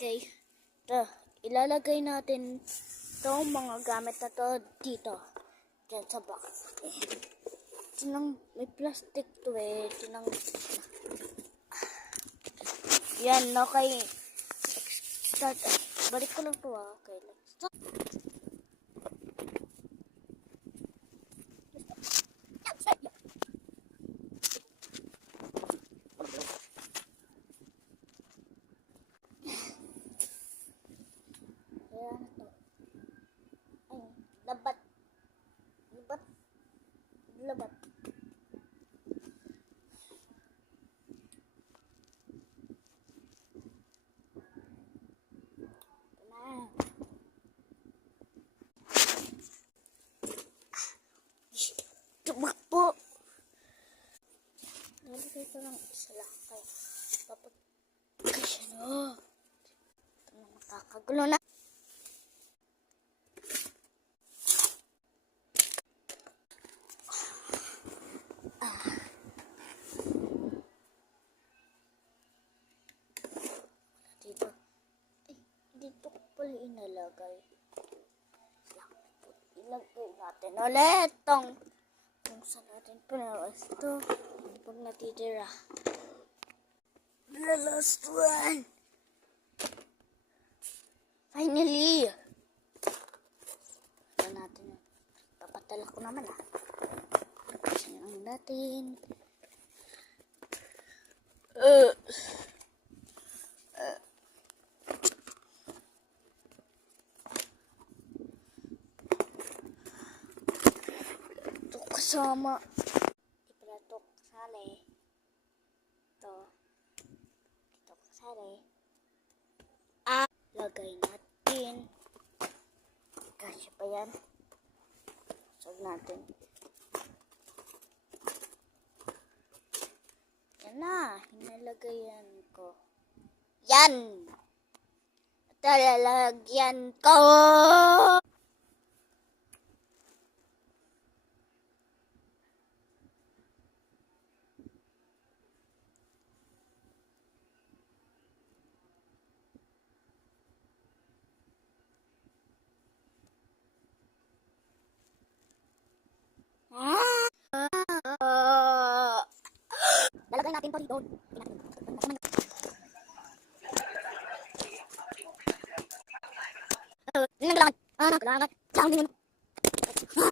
Okay. Ito, ilalagay natin itong mga gamit na to dito. Diyan sa box. May plastic to eh. Yan, okay. Start. Balik ko lang to ah. Okay, let's start. Ayan ito. Ay, labat. Labat. Tumakbo. Nalagay ko lang isa lang. Kaya, kasi no. Ito na nakakagulo na. Dito. Ay, dito ko pala inalagay. Ilagay natin ulit tong kung saan natin pinawas ito. Pag natitira. The last one. Finally. Ito natin. Papatala ko naman ah. Kasi lang natin. Ito kasama. Ipratok kasali. Ito kasali. Lagay natin. Kasya pa yan. Sag natin. Yan na. Hinalagayan ko. Yan! Talalagyan ko! Lalagay natin pa dito. Kailangan.